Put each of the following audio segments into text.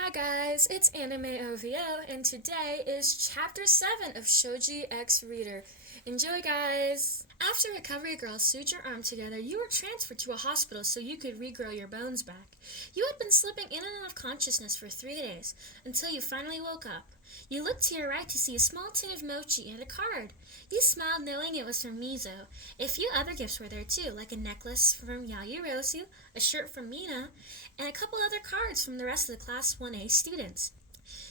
Hi guys, it's Anime OVO, and today is Chapter 7 of Shoji X Reader. Enjoy, guys! After Recovery Girl sewed your arm together, you were transferred to a hospital so you could regrow your bones back. You had been slipping in and out of consciousness for 3 days, until you finally woke up. You looked to your right to see a small tin of mochi and a card. You smiled knowing it was from Mizo. A few other gifts were there too, like a necklace from Yayurosu, a shirt from Mina, and a couple other cards from the rest of the Class 1A students.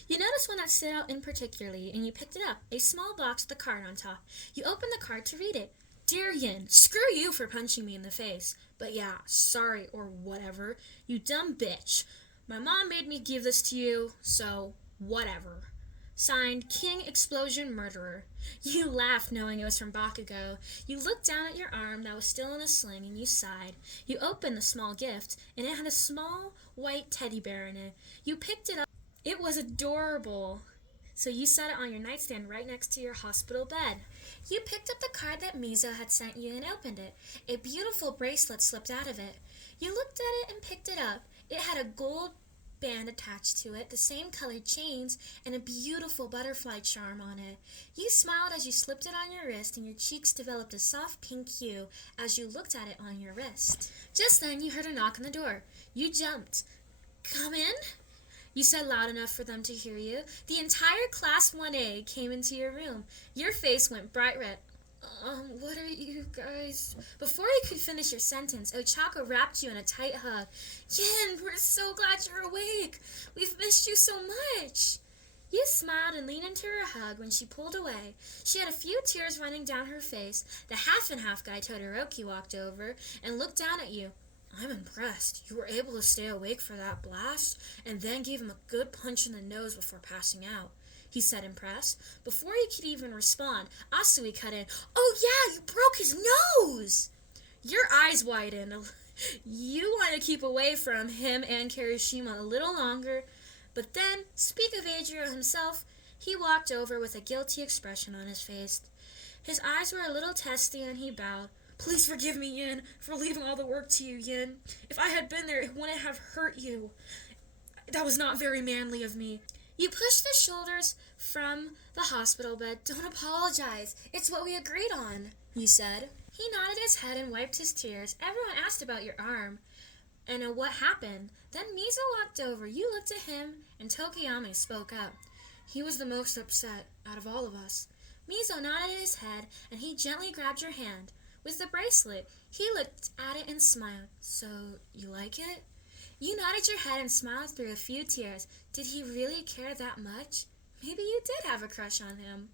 You noticed one that stood out in particularly, and you picked it up, a small box with a card on top. You opened the card to read it. Dear Yin, screw you for punching me in the face. But yeah, sorry or whatever. You dumb bitch. My mom made me give this to you, so whatever. Signed, King Explosion Murderer. You laughed knowing it was from Bakugo. You looked down at your arm that was still in a sling and you sighed. You opened the small gift, and it had a small white teddy bear in it. You picked it up. It was adorable. So you set it on your nightstand right next to your hospital bed. You picked up the card that Mizo had sent you and opened it. A beautiful bracelet slipped out of it. You looked at it and picked it up. It had a gold band attached to it, the same colored chains, and a beautiful butterfly charm on it. You smiled as you slipped it on your wrist, and your cheeks developed a soft pink hue as you looked at it on your wrist. Just then you heard a knock on the door. You jumped. Come in? You said loud enough for them to hear you. The entire Class 1A came into your room. Your face went bright red. What are you guys? Before you could finish your sentence, Ochako wrapped you in a tight hug. Yin, we're so glad you're awake. We've missed you so much. You smiled and leaned into her hug when she pulled away. She had a few tears running down her face. The half-and-half guy Todoroki walked over and looked down at you. I'm impressed. You were able to stay awake for that blast, and then gave him a good punch in the nose before passing out, he said, impressed. Before he could even respond, Asui cut in. Oh yeah, you broke his nose! Your eyes widened. You want to keep away from him and Kirishima a little longer, but then, speak of Adriel himself, he walked over with a guilty expression on his face. His eyes were a little testy and he bowed. Please forgive me, Yin, for leaving all the work to you, Yin. If I had been there, it wouldn't have hurt you. That was not very manly of me. You pushed the shoulders from the hospital bed. Don't apologize. It's what we agreed on, you said. He nodded his head and wiped his tears. Everyone asked about your arm and what happened. Then Mizo walked over. You looked at him, and Tokiyami spoke up. He was the most upset out of all of us. Mizo nodded his head, and he gently grabbed your hand. With the bracelet, he looked at it and smiled. So, you like it? You nodded your head and smiled through a few tears. Did he really care that much? Maybe you did have a crush on him.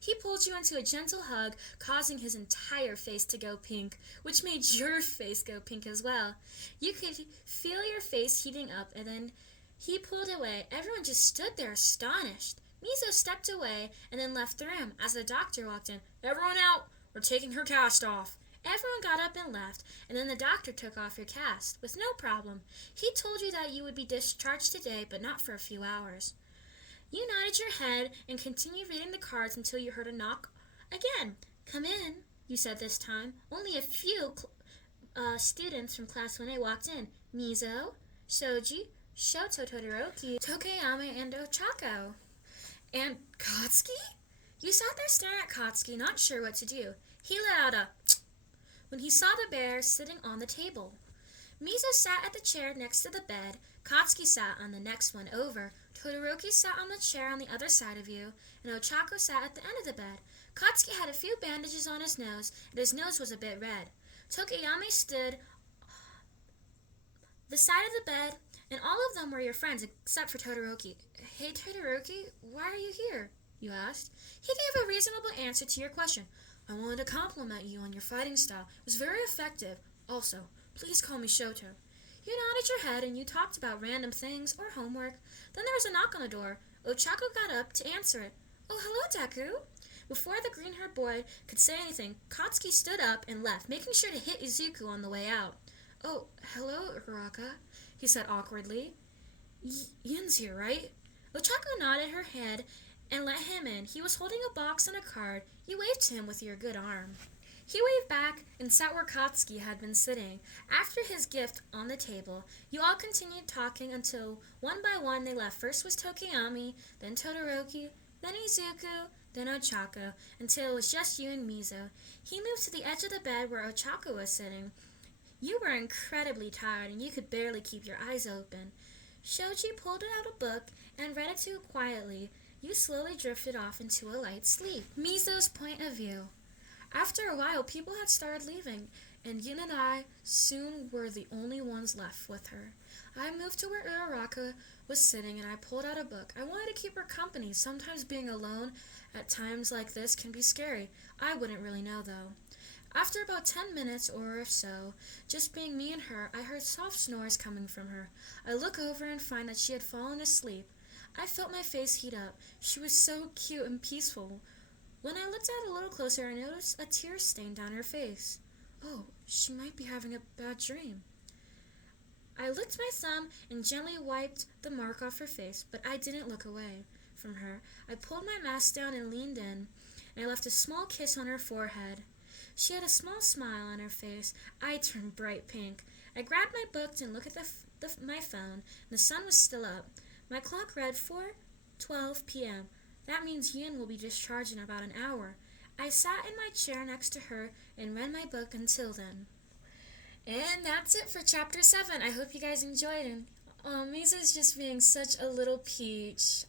He pulled you into a gentle hug, causing his entire face to go pink, which made your face go pink as well. You could feel your face heating up, and then he pulled away. Everyone just stood there astonished. Mizo stepped away and then left the room. As the doctor walked in, everyone out! We're taking her cast off. Everyone got up and left, and then the doctor took off your cast, with no problem. He told you that you would be discharged today, but not for a few hours. You nodded your head and continued reading the cards until you heard a knock again. Come in, you said this time. Only a few students from Class 1A walked in. Mizo, Shoji, Shoto Todoroki, Tokiyama, and Ochako. And Katsuki? You sat there staring at Katsuki, not sure what to do. He let out a when he saw the bear sitting on the table. Mizo sat at the chair next to the bed. Katsuki sat on the next one over. Todoroki sat on the chair on the other side of you, and Ochako sat at the end of the bed. Katsuki had a few bandages on his nose, and his nose was a bit red. Tokiyami stood the side of the bed, and all of them were your friends except for Todoroki. Hey, Todoroki, why are you here? You asked. He gave a reasonable answer to your question. I wanted to compliment you on your fighting style. It was very effective. Also, please call me Shoto. You nodded your head and you talked about random things or homework. Then there was a knock on the door. Ochako got up to answer it. Oh, hello, Deku. Before the green-haired boy could say anything, Katsuki stood up and left, making sure to hit Izuku on the way out. Oh, hello, Hiraka, he said awkwardly. Yin's here, right? Ochako nodded her head and let him in. He was holding a box and a card. You waved to him with your good arm. He waved back and sat where Katsuki had been sitting. After his gift on the table, you all continued talking until one by one they left. First was Tokiyami, then Todoroki, then Izuku, then Ochako, until it was just you and Mizo. He moved to the edge of the bed where Ochako was sitting. You were incredibly tired and you could barely keep your eyes open. Shoji pulled out a book and read it to you quietly. You slowly drifted off into a light sleep. Mizo's point of view. After a while, people had started leaving, and Yin and I soon were the only ones left with her. I moved to where Uraraka was sitting, and I pulled out a book. I wanted to keep her company. Sometimes being alone at times like this can be scary. I wouldn't really know, though. After about 10 minutes or so, just being me and her, I heard soft snores coming from her. I look over and find that she had fallen asleep. I felt my face heat up. She was so cute and peaceful. When I looked at it a little closer, I noticed a tear stain down her face. Oh, she might be having a bad dream. I licked my thumb and gently wiped the mark off her face, but I didn't look away from her. I pulled my mask down and leaned in, and I left a small kiss on her forehead. She had a small smile on her face. I turned bright pink. I grabbed my book and looked at my phone, and the sun was still up. My clock read 4:12 p.m. That means Yin will be discharged in about an hour. I sat in my chair next to her and read my book until then. And that's it for Chapter 7. I hope you guys enjoyed it. Misa's just being such a little peach.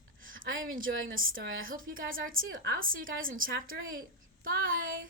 I am enjoying this story. I hope you guys are too. I'll see you guys in Chapter 8. Bye!